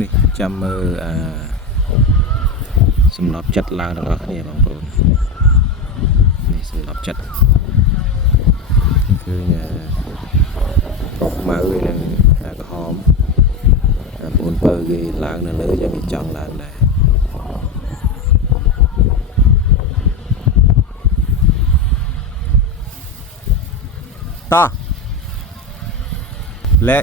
นี่จำมือสำหรับจัดล้างแล้วก็นี่บางคนนี่สำหรับจัดคือมาเอ้ยนึงก็หอมปูนเปิดล้างนั่นเลยจะมีจังล้างได้ต่อและ